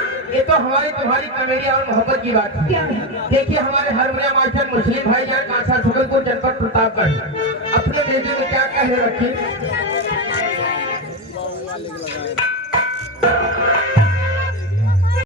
तुम्हारी कॉमेडी और मोहब्बत की बात देखिए, हमारे हारमोनियम मास्टर मुस्लिम भाई यार कांसा छगलपुर जनपद प्रतापगढ़ अपने रेडियो में क्या कह रखे